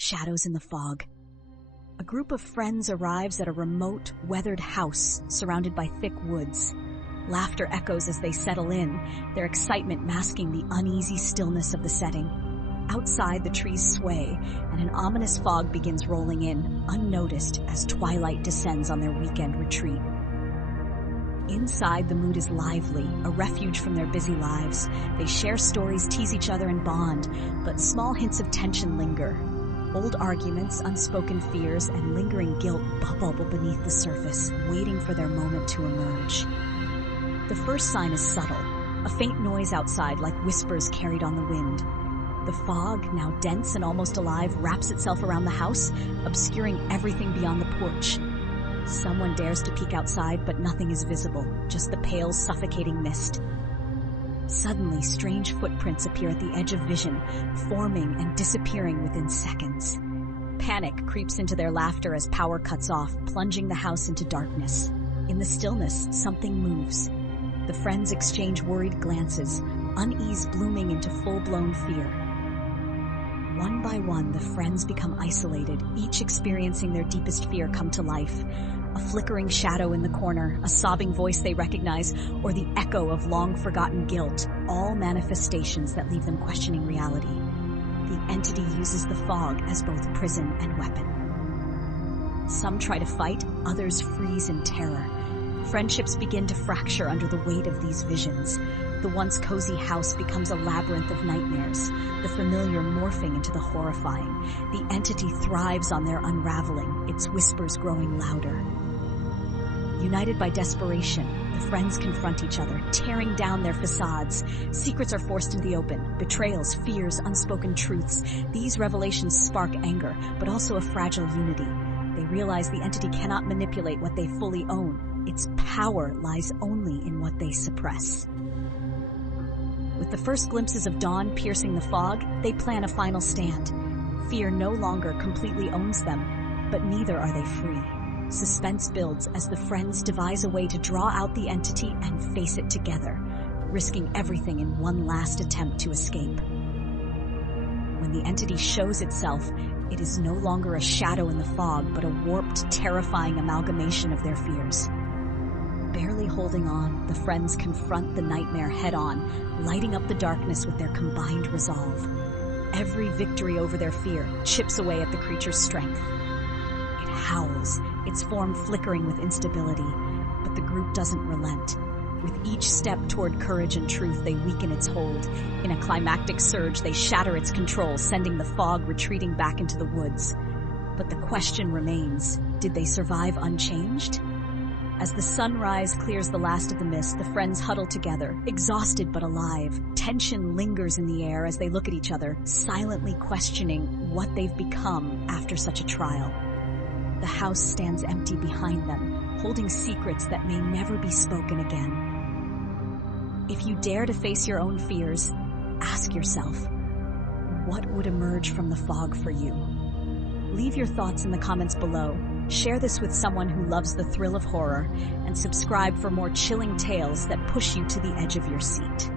shadows in the fog. A group of friends arrives at a remote, weathered house surrounded by thick woods. Laughter echoes as they settle in, their excitement masking the uneasy stillness of the setting. Outside, the trees sway, and an ominous fog begins rolling in, unnoticed as twilight descends on their weekend retreat. Inside, the mood is lively, a refuge from their busy lives. They share stories, tease each other, and bond, but small hints of tension linger. Old arguments, unspoken fears, and lingering guilt bubble beneath the surface, waiting for their moment to emerge. The first sign is subtle, a faint noise outside like whispers carried on the wind. The fog, now dense and almost alive, wraps itself around the house, obscuring everything beyond the porch. Someone dares to peek outside, but nothing is visible, just the pale, suffocating mist. Suddenly, strange footprints appear at the edge of vision, forming and disappearing within seconds. Panic creeps into their laughter as power cuts off, plunging the house into darkness. In the stillness, something moves. The friends exchange worried glances, unease blooming into full-blown fear. One by one, the friends become isolated, each experiencing their deepest fear come to life. A flickering shadow in the corner, a sobbing voice they recognize, or the echo of long-forgotten guilt, all manifestations that leave them questioning reality. The entity uses the fog as both prison and weapon. Some try to fight, others freeze in terror. Friendships begin to fracture under the weight of these visions. The once cozy house becomes a labyrinth of nightmares, the familiar morphing into the horrifying. The entity thrives on their unraveling, its whispers growing louder. United by desperation, the friends confront each other, tearing down their facades. Secrets are forced into the open, betrayals, fears, unspoken truths. These revelations spark anger, but also a fragile unity. They realize the entity cannot manipulate what they fully own. Its power lies only in what they suppress. With the first glimpses of dawn piercing the fog, they plan a final stand. Fear no longer completely owns them, but neither are they free. Suspense builds as the friends devise a way to draw out the entity and face it together, risking everything in one last attempt to escape. When the entity shows itself, it is no longer a shadow in the fog, but a warped, terrifying amalgamation of their fears. Barely holding on, the friends confront the nightmare head-on, lighting up the darkness with their combined resolve. Every victory over their fear chips away at the creature's strength. It howls, its form flickering with instability, but the group doesn't relent. With each step toward courage and truth, they weaken its hold. In a climactic surge, they shatter its control, sending the fog retreating back into the woods. But the question remains, did they survive unchanged? As the sunrise clears the last of the mist, the friends huddle together, exhausted but alive. Tension lingers in the air as they look at each other, silently questioning what they've become after such a trial. The house stands empty behind them, holding secrets that may never be spoken again. If you dare to face your own fears, ask yourself, what would emerge from the fog for you? Leave your thoughts in the comments below. Share this with someone who loves the thrill of horror, and subscribe for more chilling tales that push you to the edge of your seat.